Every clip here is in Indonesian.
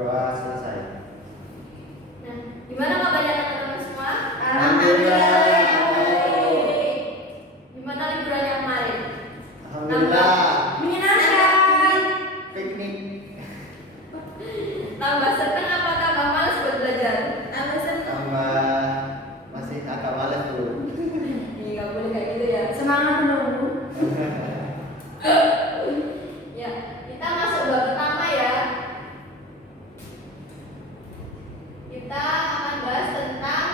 Berdoa selesai. Nah, gimana kabarnya teman-teman semua? Alhamdulillah. Gimana liburannya kemarin? Alhamdulillah. Menyenangkan. Piknik. Tambah seneng apa tambah malas buat belajar? Tambah seneng. Tambah masih agak malas tuh. Iya, nggak boleh kayak gitu ya. Semangat menunggu. Ya, kita masuk bab pertama ya. Kita akan bahas tentang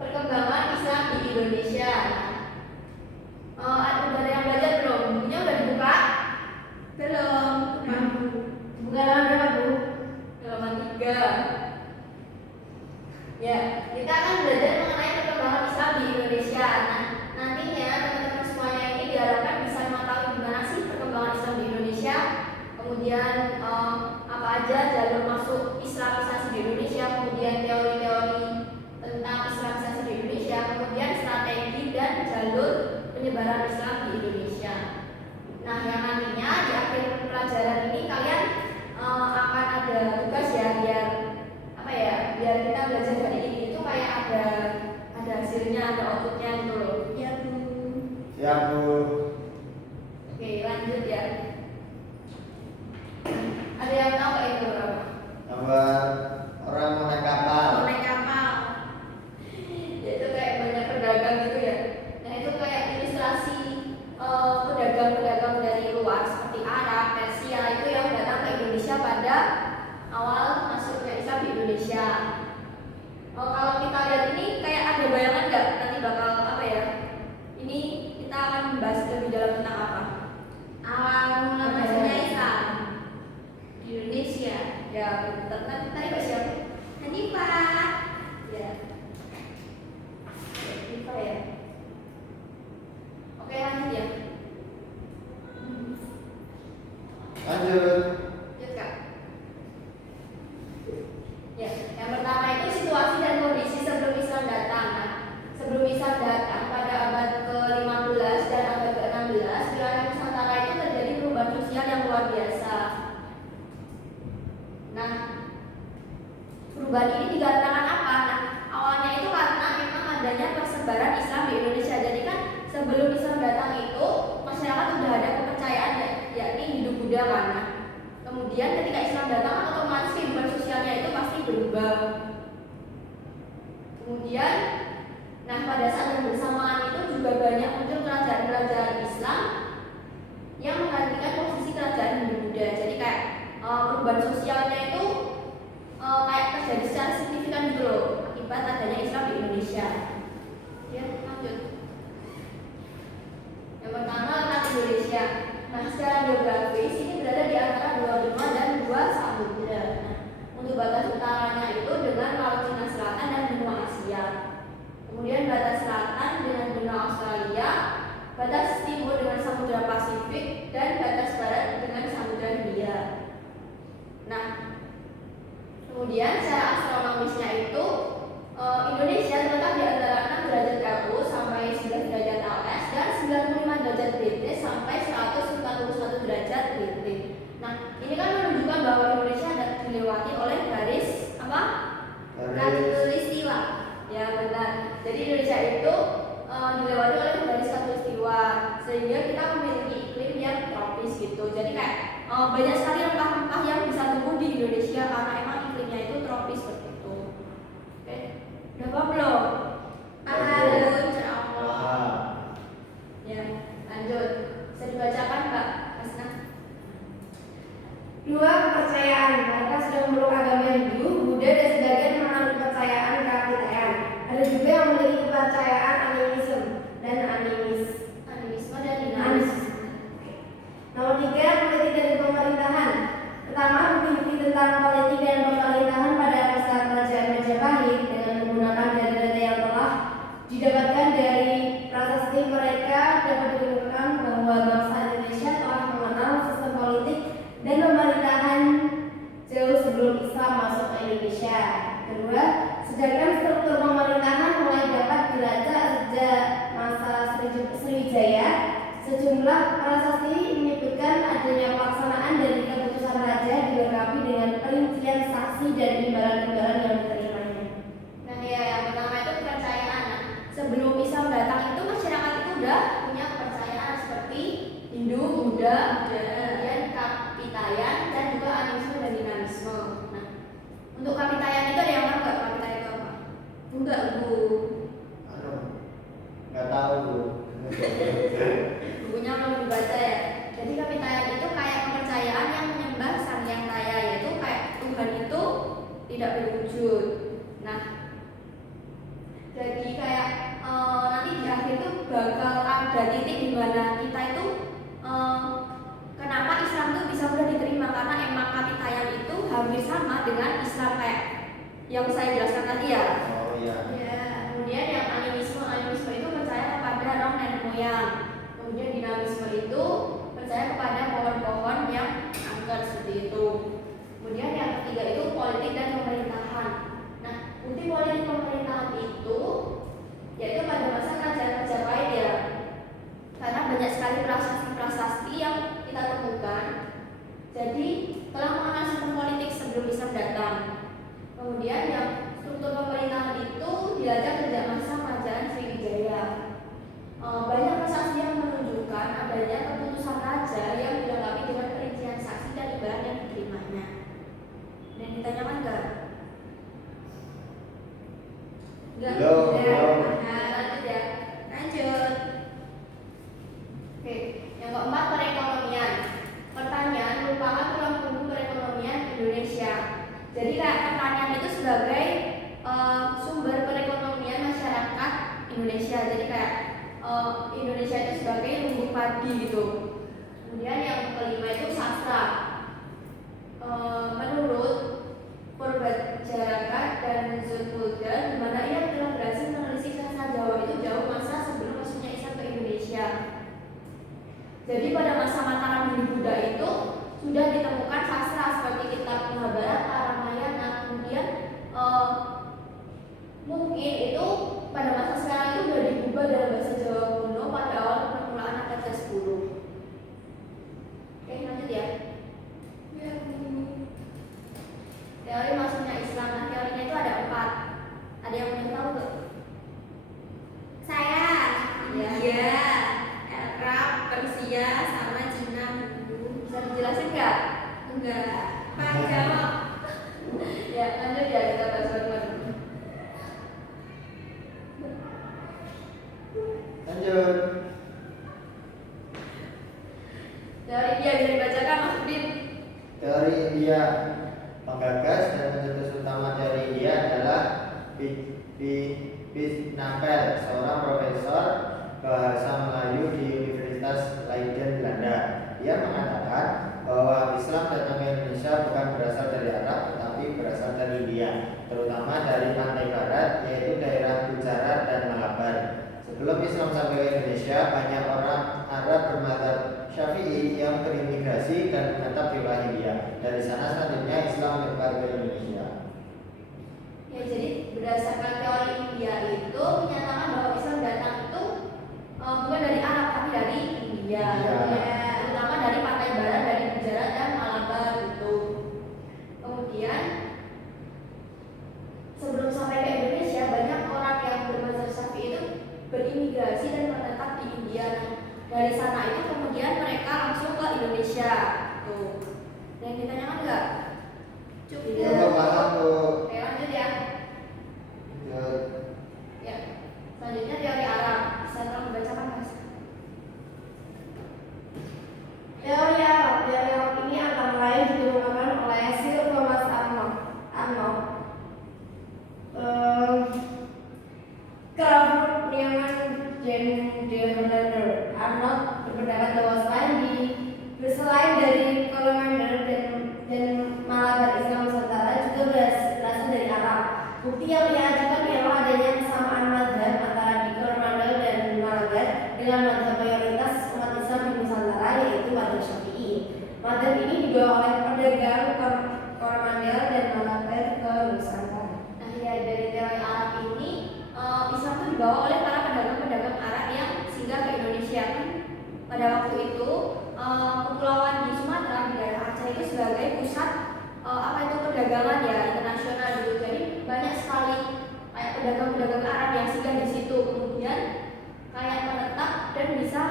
perkembangan Islam di Indonesia. Udah ada yang belajar belum? Bukunya udah dibuka? Belum. Bukan halaman berapa, Bu? Halaman 3. Ya, kita akan belajar mengenai perkembangan Islam di Indonesia. Nah, nantinya teman-teman semuanya ini diharapkan bisa mengetahui gimana sih perkembangan Islam di Indonesia. Kemudian apa aja jalur masuk Islamisasi di Indonesia, kemudian teori-teori tentang Islamisasi di Indonesia, kemudian strategi dan jalur penyebaran Islam di Indonesia. Nah, yang nantinya di akhir pelajaran ini kalian akan ada tugas ya, biar kita belajar dari ini itu kayak ada hasilnya, ada outputnya gitu loh. Iya, Bu. Siap, Bu. Oke, lanjut ya. Ada yang tahu kayak itu berapa? Tambah orang mau naik kapal. Naik kapal. Ya, itu kayak banyak pedagang gitu ya. Nah, itu kayak ilustrasi pedagang-pedagang dari luar seperti Arab, Persia itu yang datang ke Indonesia pada awal masuknya Islam di Indonesia. Kalau kita lihat ini kayak ada bayangan nggak nanti bakal apa ya? Ini kita akan membahas lebih dalam tentang apa? Awal mula masuknya Islam di Indonesia. Ya, tadi Pak siapa? Hanifah. Ya. Hanifah ya. Oke, lanjut ya. Lanjut. Lanjut, Kak. Ya, yang pertama itu situasi dan kondisi sebelum Islam datang. Nah, sebelum Islam datang pada abad ke-15 dan abad ke-16, wilayah Nusantara itu terjadi perubahan sosial yang luar biasa. Nah, perubahan ini dikarenakan apa? Nah, awalnya itu karena memang adanya persebaran Islam di Indonesia. Jadi kan sebelum Islam datang itu masyarakat sudah ada kepercayaan yakni hidup Buddha kan. Nah, kemudian ketika Islam datang otomatis kehidupan sosialnya itu pasti berubah. Kemudian, nah pada saat yang bersamaan itu juga banyak muncul kerajaan-kerajaan Islam yang menggantikan posisi kerajaan Hindu Buddha. Jadi kayak perubahan sosialnya itu kayak terjadi secara signifikan gitu loh akibat adanya Islam di Indonesia. Ya, lanjut. Yang pertama letak Indonesia. Nah, secara geografis ini berada di antara dua benua dan dua samudra. Nah, untuk batas utaranya itu dengan Laut Cina Selatan dan benua Asia. Kemudian batas selatan dengan benua Australia, batas timur dengan Samudra Pasifik, dan batas barat dengan Samudra Hindia. Nah, kemudian secara astronomisnya itu Indonesia terletak di antara 6 derajat Celcius sampai 11 derajat LS dan 95 derajat British sampai 141 derajat British. Nah, ini kan menunjukkan bahwa Indonesia dilewati oleh garis apa? Khatulistiwa. Ya, benar. Jadi Indonesia itu dilewati oleh garis khatulistiwa sehingga kita memiliki iklim yang tropis gitu. Jadi kayak banyak sekali rempah-rempah yang bisa tumbuh di Indonesia karena emang iklimnya itu tropis seperti itu. Oke, udah paham belum? Paham. Paham. Ya, lanjut. Bisa dibacakan, Mbak Hasna? Dua, kepercayaan. Mereka sudah memeluk agama Hindu, Buddha, dan sebagian menganut kepercayaan Kaktian. Ada juga yang memiliki kepercayaan Animisme dan dinamisme. Nomor 3, politik dan pemerintahan. Pertama, bukti-bukti tentang politik dan pemerintahan pada masa kerajaan Majapahit dengan menggunakan data-data yang telah didapatkan dari prasasti mereka dapat ditemukan bahwa bangsa Indonesia telah mengenal sistem politik dan pemerintahan jauh sebelum Islam masuk ke Indonesia. Kedua, sedangkan struktur pemerintahan mulai dapat dilacak sejak masa Sriwijaya, sejumlah prasasti menyebutkan adanya pelaksanaan dari keputusan raja di dilengkapi dengan perincian saksi dan imbalan-imbalan yang diterimanya. Nah ya, yang pertama itu kepercayaan. Nah, sebelum Islam datang itu masyarakat itu udah punya kepercayaan seperti Hindu, Buddha, kemudian kapitayan dan juga animisme dan dinamisme. Nah, untuk kapitayan itu ada yang tahu nggak kapitayan itu apa? Enggak, Bu. Anu, nggak tahu Bu. Bukunya belum dibaca ya. Jadi kapitayan itu kayak kepercayaan yang menyembah Sang Yang Kaya, yaitu kayak Tuhan itu tidak berwujud. Nah, jadi kayak nanti di akhir itu bakal ada titik di mana kita itu kenapa Islam itu bisa mudah diterima, karena emang kapitayan itu hampir sama dengan Islam kayak yang saya jelaskan tadi ya. Oh iya. Ya, kemudian yang animisme itu percaya kepada roh nenek moyang. Kemudian dinamisme itu percaya kepada pohon-pohon yang angker seperti itu. Kemudian yang ketiga itu politik dan pemerintahan. Nah, bukti politik pemerintahan itu yaitu pada masa kerajaan Majapahit ya. Karena banyak sekali prasasti-prasasti yang kita temukan. Jadi telah mengenal sistem politik sebelum Islam datang. Kemudian yang struktur pemerintahan itu dilacak sejak masa kerajaan Sriwijaya. Banyak prasasti yang menunjukkan adanya keputusan raja yang dilengkapi dengan perincian saksi dan imbalan yang diterimanya. Dan ditanyakan enggak? Enggak. Belum. Nah, lanjut ya. Lanjut. Oke, yang keempat perekonomian. Pertanian merupakan tulang punggung perekonomian Indonesia. Jadi kayak pertanian itu sebagai sumber perekonomian masyarakat Indonesia. Jadi kayak Indonesia itu sebagai lumbung padi gitu. Kemudian yang kelima itu sastra. Menurut Purbajarakat dan Zulfulda, di mana ia telah berhasil menelisik sastra Jawa itu jauh masa sebelum masuknya Islam ke Indonesia. Jadi pada masa Mataram Hindu Buddha itu sudah ditemukan sastra seperti kitab Mahabharata, Ramayana. Kemudian mungkin itu pada masa sekarang itu sudah diubah dalam bahasa Jawa kuno pada awal permulaan abad ke-10. Oke, lanjut ya. Teori masuknya Islam. Nah, teorinya itu ada 4. Ada yang mau tahu nggak? Saya. Iya. Arab, Persia, sama Cina, Hindu. Bisa dijelasin nggak? Enggak. Pak jawab. Ya, lanjut ya, kita bahas bareng-bareng. Lanjut. Teori India bisa dibacakan Mas Udin. Teori India. Penggagas dan pencetus utama teori India adalah Bisnampel, seorang profesor bahasa Melayu di Universitas Leiden, Belanda. Dia mengatakan bahwa Islam datang ke Indonesia bukan berasal dari Arab, tetapi berasal dari India, terutama dari pantai barat, yaitu daerah Gujarat dan Malabar. Sebelum Islam sampai ke Indonesia, banyak orang Arab bermadzhab Syafi'i yang berimigrasi dan menetap di wilayah India. Dari sana selanjutnya Islam menyebar ke Indonesia. Ya, jadi berdasarkan teori India itu menyatakan bahwa Islam datang itu bukan dari Arab tapi dari India. Iya. Ya, terutama dari pantai barat, dari Gujarat dan Malabar gitu. Kemudian sebelum sampai ke Indonesia banyak orang yang bermadzhab Syafi'i itu berimigrasi dan menetap di India. Nah, dari sana itu kemudian mereka langsung ke Indonesia. Tuh. Yang ditanyakan enggak? Cukup. Cukup paham tuh. Oke, lanjut ya. Lanjut. Ya. Selanjutnya teori Arab. Bisa tolong dibacakan Mas? Teori Arab ini antara lain dikemukakan oleh Sir Thomas Arnold. Crawford, Newman, James de Hollander. Arnold berpendapat bahwa selain dari Colombo dan Malabar Islam Nusantara juga berasal dari Arab. Bukti yang diajukan ialah adanya kesamaan mazhab antara di Colombo dan Malabar dengan mazhab mayoritas umat Islam di Nusantara, yaitu mazhab Syafi'i. Mazhab ini dibawa oleh pedagang Coromandel dan Malabar ke Nusantara. Nah, ya, dari teori Arab ini Islam itu dibawa oleh para pedagang-pedagang Arab yang singgah ke Indonesia kan. Pada waktu itu kepulauan di Sumatera di daerah Aceh itu sebagai pusat apa itu perdagangan ya internasional gitu. Jadi banyak sekali kayak pedagang-pedagang Arab yang singgah di situ, kemudian kayak menetap dan bisa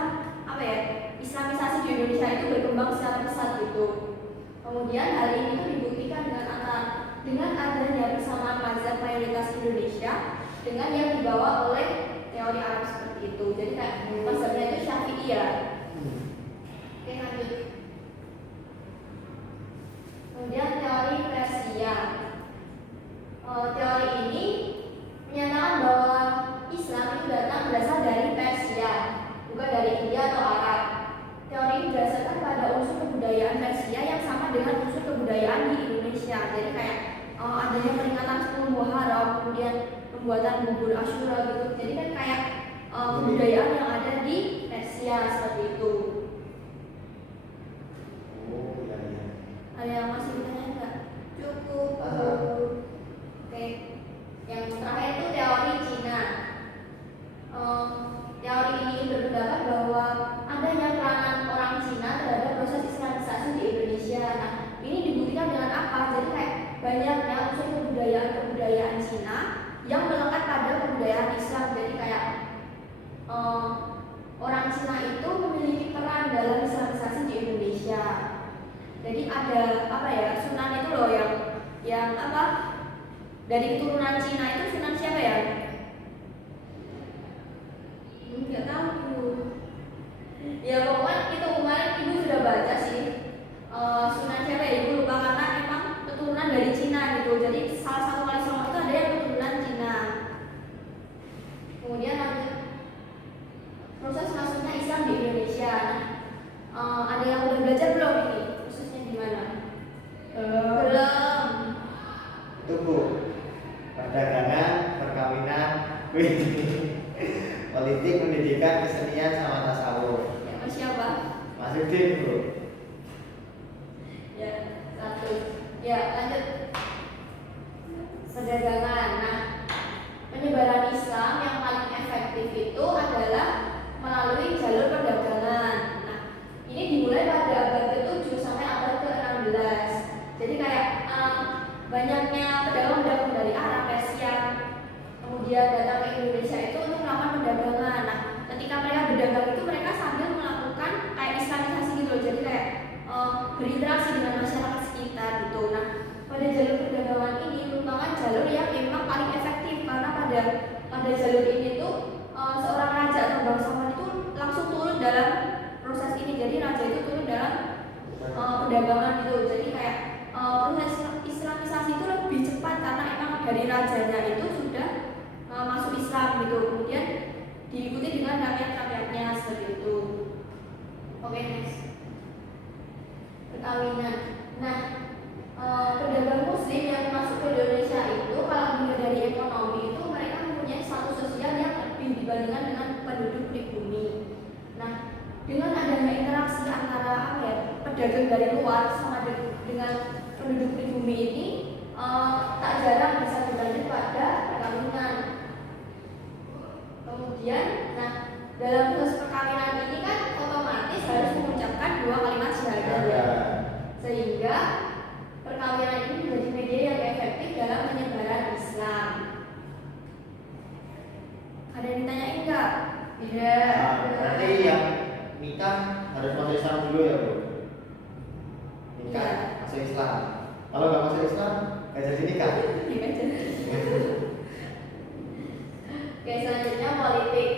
apa ya, Islamisasi di Indonesia itu berkembang secara pesat gitu. Kemudian hal ini tuh dibuktikan dengan adanya persamaan mazhab mayoritas Indonesia dengan yang dibawa oleh teori Arab seperti itu. Jadi kayak mazhabnya itu Syafi'i ya. Oke, lanjut. Kemudian teori Persia. Teori ini menyatakan bahwa Islam itu berasal dari Persia, bukan dari India atau Arab. Teori ini berdasarkan pada unsur kebudayaan Persia yang sama dengan unsur kebudayaan di Indonesia. Jadi kayak adanya peringatan 10 Muharram, kemudian pembuatan bubur Asyura gitu. Jadi kan kayak kebudayaan yang ada di Persia seperti itu. Oh iya iya. Ada yang masih ditanya nggak? Cukup. Oke. Yang terakhir itu teori Cina. Teori ini berpendapat bahwa adanya peranan orang Cina terhadap proses Islamisasi di Indonesia. Nah, ini dibuktikan dengan apa? Jadi kayak banyaknya unsur kebudayaan Cina yang melekat pada kebudayaan Islam. Jadi kayak orang Cina itu memiliki peran dalam Islamisasi di Indonesia. Jadi ada apa ya, Sunan itu loh yang apa, dari keturunan Cina itu Sunan siapa ya? Nggak tahu. Ya pokoknya itu kemarin ibu sudah baca sih. Sunan siapa ya, ibu lupa karena emang keturunan dari Cina gitu. Jadi salah satu wali songo itu ada yang keturunan Cina. Kemudian lanjut proses masuknya Islam di Indonesia. Ada yang udah belajar belum ini? Prosesnya gimana? Belum. Itu Bu, perdagangan, perkawinan, politik, pendidikan, kesenian, sama tasawuf. Ya, Mas siapa? Masukin Bu. Ya, satu. Ya, lanjut. Perdagangan. Nah, penyebaran Islam yang paling efektif itu adalah melalui jalur perdagangan. Nah, ini dimulai pada abad ke-7 sampai abad ke-16. Jadi kayak banyaknya pedagang-pedagang dari Arab, Persia, kemudian datang ke Indonesia itu untuk melakukan perdagangan. Nah, ketika mereka berdagang itu mereka sambil melakukan kayak Islamisasi gitu loh. Jadi kayak berinteraksi dengan masyarakat sekitar gitu. Nah, pada jalur perdagangan ini merupakan jalur yang memang paling efektif karena pada jalur ini tuh seorang raja atau bangsawan itu langsung turun dalam proses ini. Jadi raja itu turun dalam perdagangan gitu. Jadi kayak proses Islamisasi itu lebih cepat karena emang dari rajanya itu sudah masuk Islam gitu. Kemudian diikuti dengan rakyat-rakyatnya seperti itu. Oke, next. Perkawinan. Nah, pedagang muslim yang masuk ke Indonesia itu kalau dilihat dari ekonomi itu mereka mempunyai status sosial yang lebih dibandingkan dengan penduduk pribumi. Nah, dengan adanya interaksi antara apa ya, pedagang dari luar sama dengan penduduk pribumi ini tak jarang bisa berlanjut pada perkawinan. Kemudian, nah dalam proses perkawinan ini kan otomatis harus mengucapkan 2 kalimat syahadat ya, sehingga perkawinan ini menjadi media yang efektif dalam penyebaran Islam. Ada yang ditanyain nggak? Tidak. Berarti yang nikah harus masuk Islam dulu ya Bu? Nikah masuk Islam. Kalau nggak masuk Islam, nggak jadi nikah. Oke, selanjutnya politik.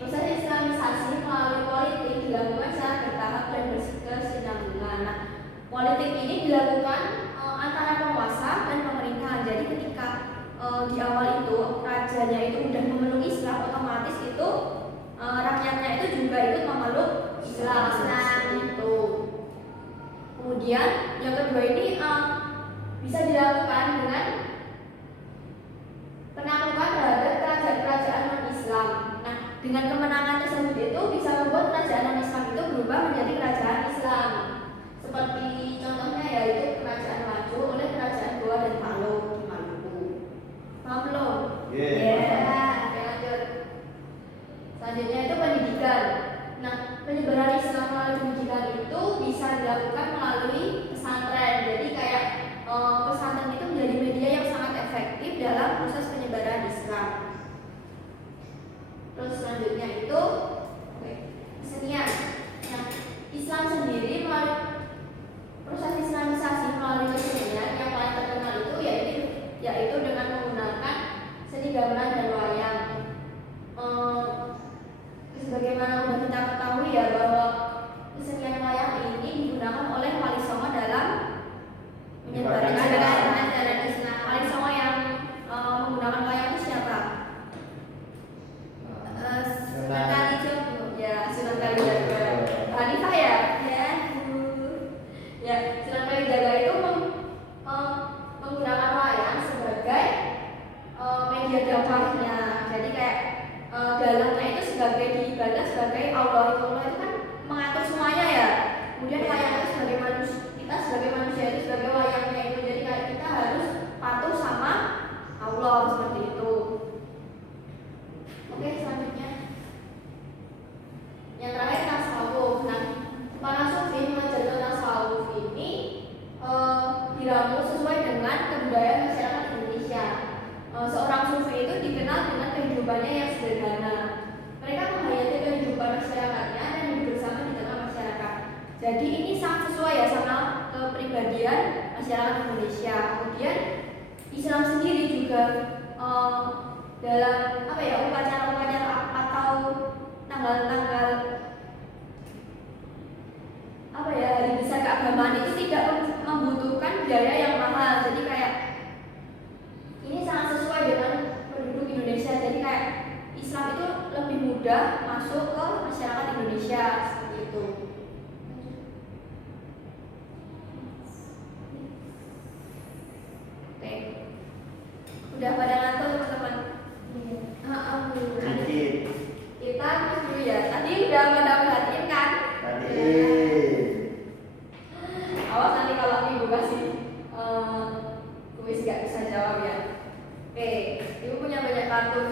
Proses Islamisasi melalui politik dilakukan secara bertahap dan berkesinambungan. Nah, politik ini dilakukan antara penguasa dan pemerintahan. Jadi ketika di awal itu rajanya itu udah memeluk Islam, otomatis itu rakyatnya itu juga ikut memeluk Islam itu. Kemudian yang kedua ini bisa dilakukan dengan penaklukan terhadap kerajaan-kerajaan non-Islam. Nah, dengan kemenangan tersebut itu bisa membuat kerajaan non-Islam itu berubah menjadi kerajaan Islam. Seperti contohnya yaitu kerajaan Maju oleh kerajaan Goa dan Palo di Maluku. Paham belum? Oke, lanjut. Selanjutnya itu pendidikan. Nah, penyebaran Islam melalui pendidikan itu bisa dilakukan melalui pesantren. Jadi kayak Islam sendiri melalui proses islamisasi melalui kesenian yang paling terkenal itu yaitu dengan menggunakan seni gamelan dan wayang. Sebagaimana sudah kita ketahui ya bahwa kesenian wayang ini digunakan oleh Wali Songo dalam menyebarkan ajaran Islam. Wali Songo yang menggunakan wayang itu siapa? Sunan Kalijaga. Ya, Sunan Kalijaga. Hanifah ya? Ya, Sunan Kalijaga itu menggunakan wayang sebagai media dakwahnya. Jadi kayak dalamnya itu diibadah sebagai Allah itu kan mengatur semuanya ya. Kemudian wayang itu sebagai manusia, kita sebagai manusia itu sebagai wayangnya itu. Jadi kayak kita harus patuh sama Allah seperti itu. Oke, selanjutnya yang terakhir tasawuf. Nah, para sufi mengajarkan tasawuf ini diramu sesuai dengan kebudayaan masyarakat Indonesia. Seorang sufi itu dikenal dengan kehidupannya yang sederhana. Mereka menghayati kehidupan masyarakatnya dan hidup bersama di tengah masyarakat. Jadi ini sangat sesuai ya sama kepribadian masyarakat Indonesia. Kemudian Islam sendiri juga dalam upacara-upacara atau tanggal-tanggal hari besar keagamaan itu tidak membutuhkan biaya yang mahal. Jadi kayak ini sangat sesuai dengan penduduk Indonesia. Jadi kayak Islam itu lebih mudah masuk ke masyarakat Indonesia seperti itu. Oke, udah pada ngantuk teman-teman? Sedikit. Kita terus dulu ya. Tadi udah pada perhatiin kan? Tadi. Awas nanti kalau ibu kasih kuis nggak bisa jawab ya. Oke, ibu punya banyak kartu.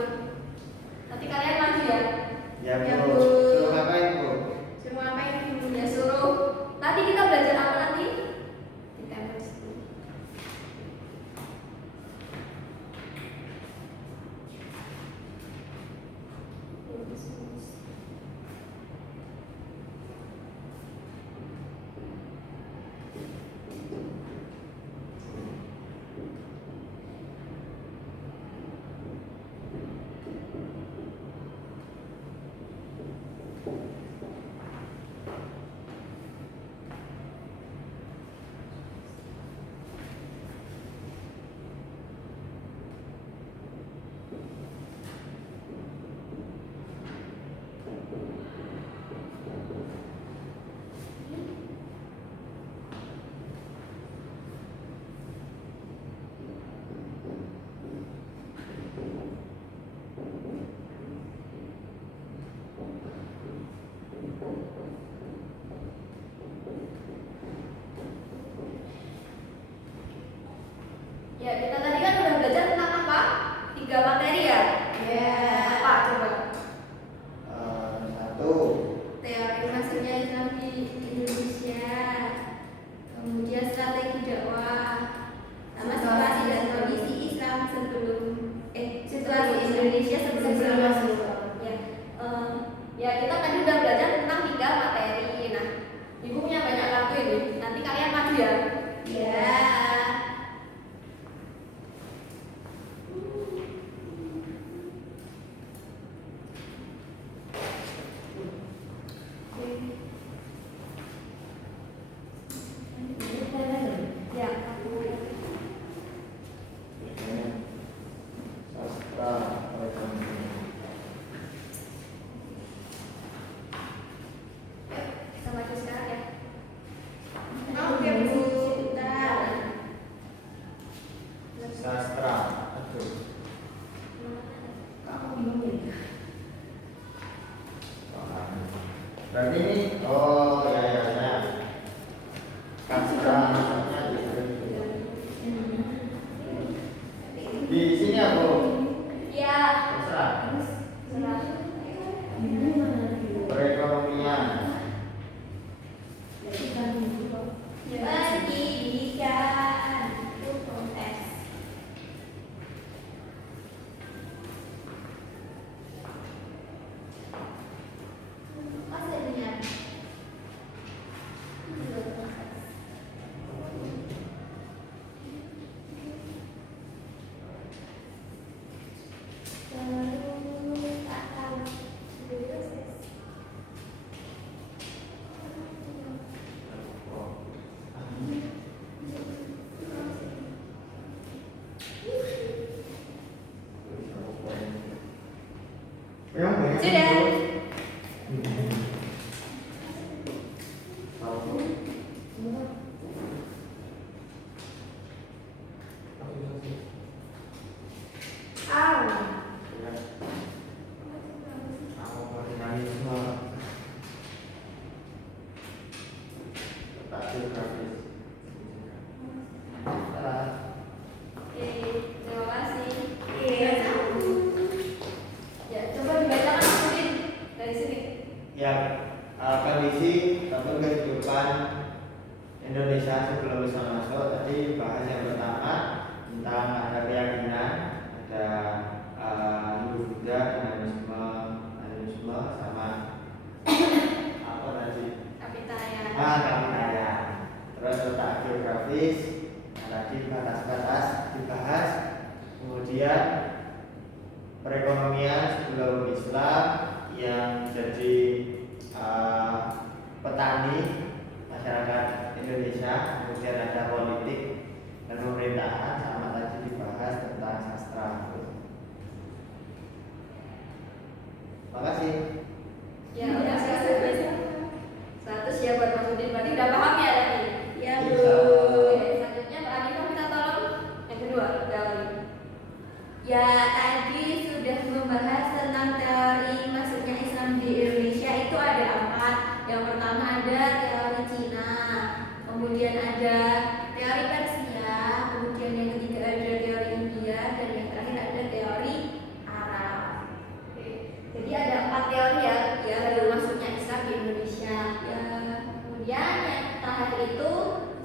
Nanti kalian maju ya. Ya, Ya, Bu. Bu. Suruh ngapain, Bu? Suruh ngapain? Ya suruh. Nanti kita belajar apa nanti? Kita Kondisi ataupun kehidupan Indonesia sebelum Islam masuk. Tadi bahas yang pertama tentang ada keyakinan, ada Buddha, animisme sama apa tadi? Kapitaria. Terus letak geografis, tadi batas-batas dibahas. Kemudian perekonomian sebelum Islam yang jadi petani masyarakat Indonesia, kemudian ada politik dan pemerintahan, sama tadi dibahas tentang sastra. Terima kasih. Ya, udah selesai. 100 ya buat Mas Udin. Berarti udah paham ya tadi? Ya, Bu. Oke, selanjutnya Mbak Anita minta tolong yang kedua, teori. Ya, tadi sudah membahas tentang teori masuknya Islam di Indonesia. Itu ada 4. Yang pertama ada teori Cina, kemudian ada teori Persia, kemudian yang ketiga ada teori India, dan yang terakhir ada teori Arab. Oke. Jadi ada 4 teori ya baru masuknya Islam di Indonesia. Ya, kemudian yang terakhir itu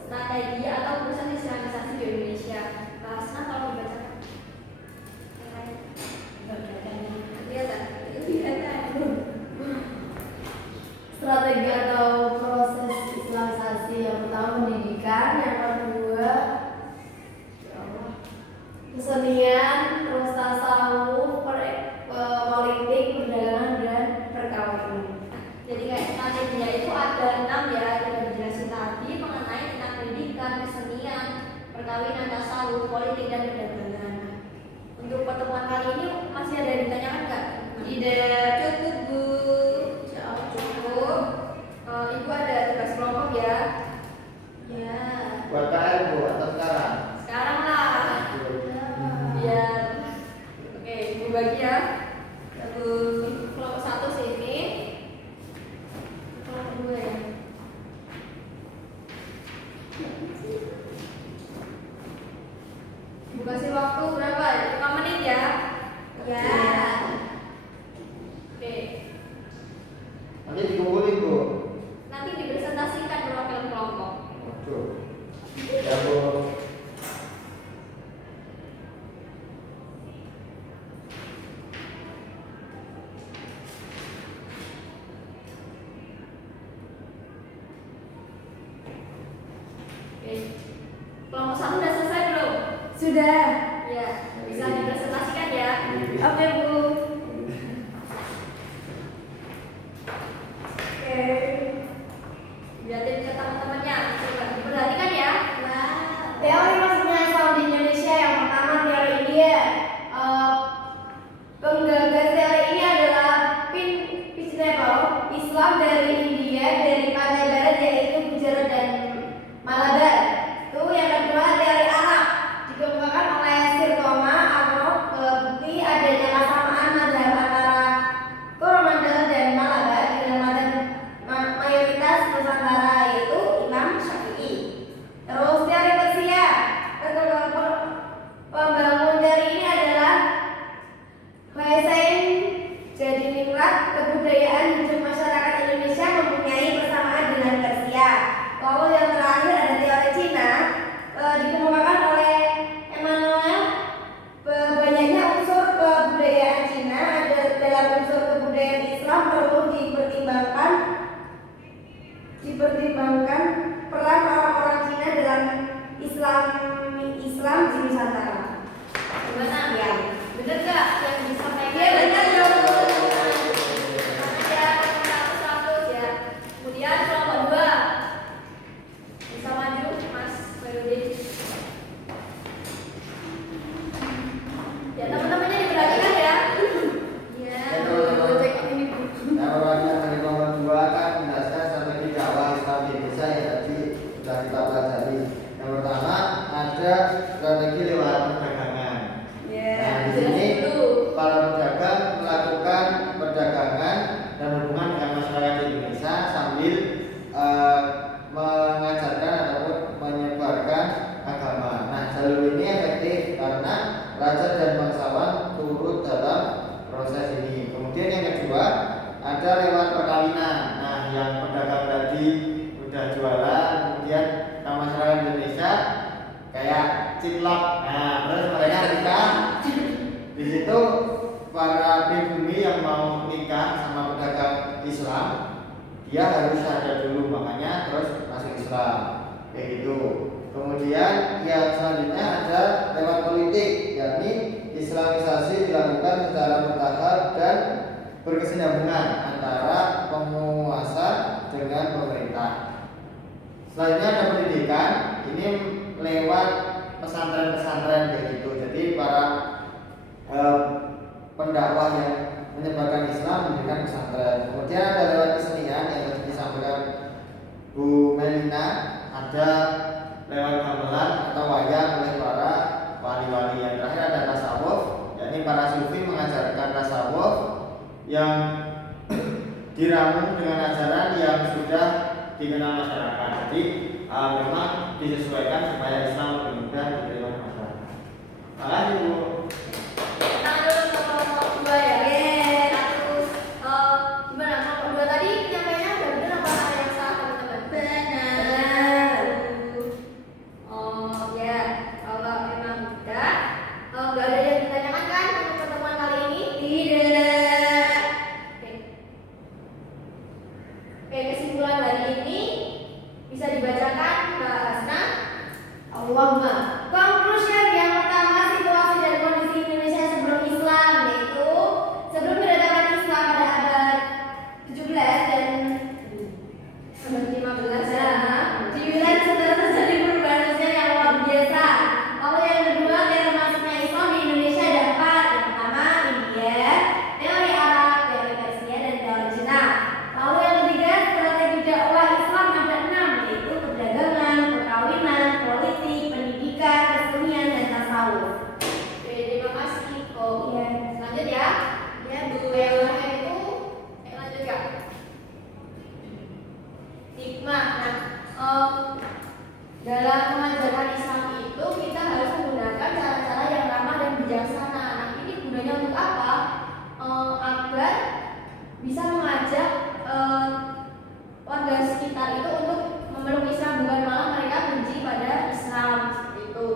strategi atau proses Islamisasi di Indonesia. Bahasnya kalau dibacakan strategi atau proses Islamisasi. Yang pertama pendidikan, yang kedua kesenian, terus tasawuf, politik, perdagangan, dan perkawinan. Jadi kayak strateginya itu ada 6 ya, yang dijelasin tadi mengenai tentang pendidikan, kesenian, perkawinan, tasawuf, politik, dan perdagangan. Untuk pertemuan kali ini masih ada yang ditanyakan nggak? Tidak. Cukup, Bu. Cukup. Ibu ada tugas kelompok ya? Ya. Buat KL Bu atau sekarang? Sekarang lah. Ya. Oke, Ibu bagi ya. Lalu kelompok 1 sini. Kelompok 2 ya. Ibu kasih waktu berapa? 5 menit ya? Ya. Oke. Nanti dikumpulin Bu. Nanti dipresentasikan perwakilan kelompok. Waduh. Ya Bu. Oke. Kelompok 1 udah selesai belum? Sudah. Ya, bisa dipresentasikan ya. Oke, Bu. Lihatin ke teman-temannya. Coba diperhatikan ya. Teori masuknya Islam di Indonesia. Yang pertama teori India. Penggagas teori ini adalah Pitchneval, Islam dari India, dari pantai barat yaitu Gujarat dan Malabar. Itu yang kedua teori Arab, dikemukakan oleh Sir Thomas Arnold. Bukti adanya kesamaan mazhab antara Coromandel dan Malabar dengan mazhab mayoritas Nusantara yaitu Imam Syafi'i. Terus teori Persia, pembangun teori ini adalah Hussein Jadiningrat. Kebudayaan hidup masyarakat Indonesia mempunyai persamaan dengan Persia. Lalu yang terakhir ada teori Cina, dikemukakan oleh Emmanuel. Banyaknya unsur kebudayaan Cina ada dalam unsur kebudayaan Islam perlu dipertimbangkan peran orang-orang Cina dalam Islam di Nusantara. Gimana ya? Bener gak yang disampaikan? Iya, bener ya, Bu. Ya, kelompok 1 ya. Kemudian kelompok 2 bisa maju, Mas Bayudin. Ya, teman-temannya diperhatikan ya. Ya. Nah, perwakilan dari kelompok 2 kan menjelaskan strategi dakwah Islam di Indonesia yang tadi sudah kita pelajari. Yang pertama ada strategi lewat perdagangan. Nah, di sini para pedagang melakukan perdagangan dan hubungan dengan masyarakat Indonesia sambil mengajarkan ataupun menyebarkan agama. Nah, jalur ini efektif karena raja dan bangsawan turut dalam proses ini. Kemudian yang kedua ada lewat perkawinan. Nah, yang pedagang tadi udah jualan, kemudian masyarakat Indonesia kayak citlak. Nah, terus mereka nikah. Di situ para pribumi yang mau nikah sama pedagang Islam, dia harus syahadat dulu, makanya terus masuk Islam kayak gitu. Kemudian yang selanjutnya ada lewat politik, yakni Islamisasi dilakukan secara bertahap dan berkesinambungan antara penguasa dengan pemerintah. Selanjutnya ada pendidikan, ini lewat pesantren-pesantren kayak gitu. Jadi para pendakwah yang menyebarkan Islam mendirikan pesantren. Kemudian ada lewat kesenian yang tadi disampaikan Bu Melina, ada lewat gamelan atau wayang oleh para wali-wali. Yang terakhir ada tasawuf, yakni para sufi mengajarkan tasawuf yang diramu dengan ajaran yang sudah dikenal masyarakat. Jadi memang disesuaikan supaya Islam lebih mudah diterima masyarakat. Terima kasih Bu. Allahumma. Conclusion yang pertama, situasi dan kondisi Indonesia sebelum Islam, yaitu sebelum kedatangan Islam pada abad 17 dan abad 15 di wilayah setelah terjadi perubahan sosial yang luar biasa. Lalu yang kedua, teori masuknya Islam di Indonesia ada 4. Yang pertama India, teori Arab, teori Persia, dan teori Cina. Lalu yang ketiga, strategi dakwah Islam ada 6, yaitu perdagangan, perkawinan, politik, pendidikan, kesenian, dan tasawuf. Oke, terima kasih. Oh, Iya. lanjut ya. Ya, Bu. Yang terakhir itu lanjut ya. Hikmah. Nah, dalam mengajarkan Islam itu kita harus menggunakan cara-cara yang ramah dan bijaksana. Nah, ini gunanya untuk apa? Agar bisa mengajak warga sekitar itu untuk memeluk Islam, bukan malah mereka benci pada Islam seperti itu.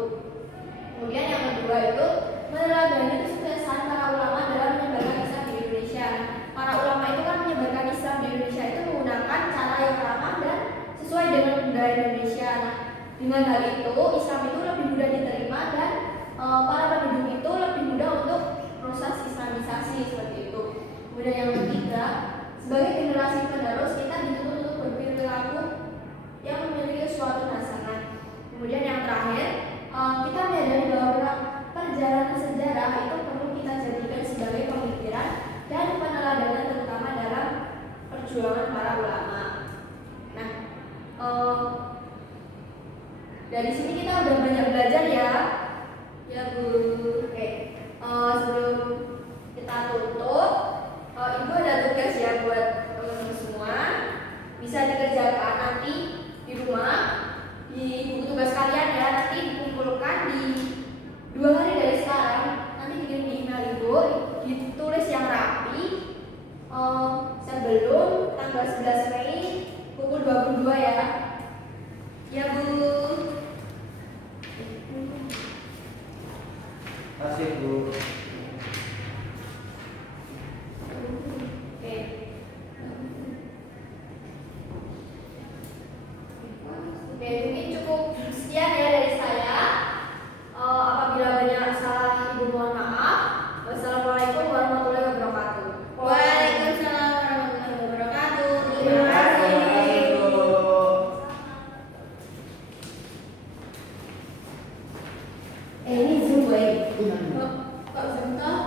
Kemudian yang kedua itu meneladani kesuksesan para ulama dalam menyebarkan Islam di Indonesia. Para ulama itu kan menyebarkan Islam di Indonesia itu menggunakan cara yang ramah dan sesuai dengan budaya Indonesia. Nah, dengan hal itu Islam itu lebih mudah diterima dan para penduduk itu lebih mudah untuk proses Islamisasi seperti itu. Kemudian yang ketiga, sebagai generasi penerus kita dituntut untuk berperilaku yang memiliki suatu pasangan. Kemudian yang terakhir, kita menyadari bahwa perjalanan sejarah itu perlu kita jadikan sebagai pemikiran dan peneladanan terutama dalam perjuangan para ulama. Nah, dari sini kita udah banyak belajar ya, ya Bu. Oke, sebelum kita tutup, Ibu ada tugas ya buat teman-teman semua, bisa dikerjakan nanti di rumah, di buku tugas kalian ya, nanti dikumpulkan di 2 hari dari sekarang, nanti bikin di email Ibu, ditulis yang rapi sebelum tanggal 11 Mei pukul 22 ya. Ya Bu. Terima kasih Bu. Oke, mungkin cukup sekian ya dari saya. Apabila banyak salah Ibu mohon maaf. Wassalamualaikum warahmatullahi wabarakatuh. Waalaikumsalam warahmatullahi wabarakatuh. Terima kasih. Ini Zoom, boy. Kok Zoom toh?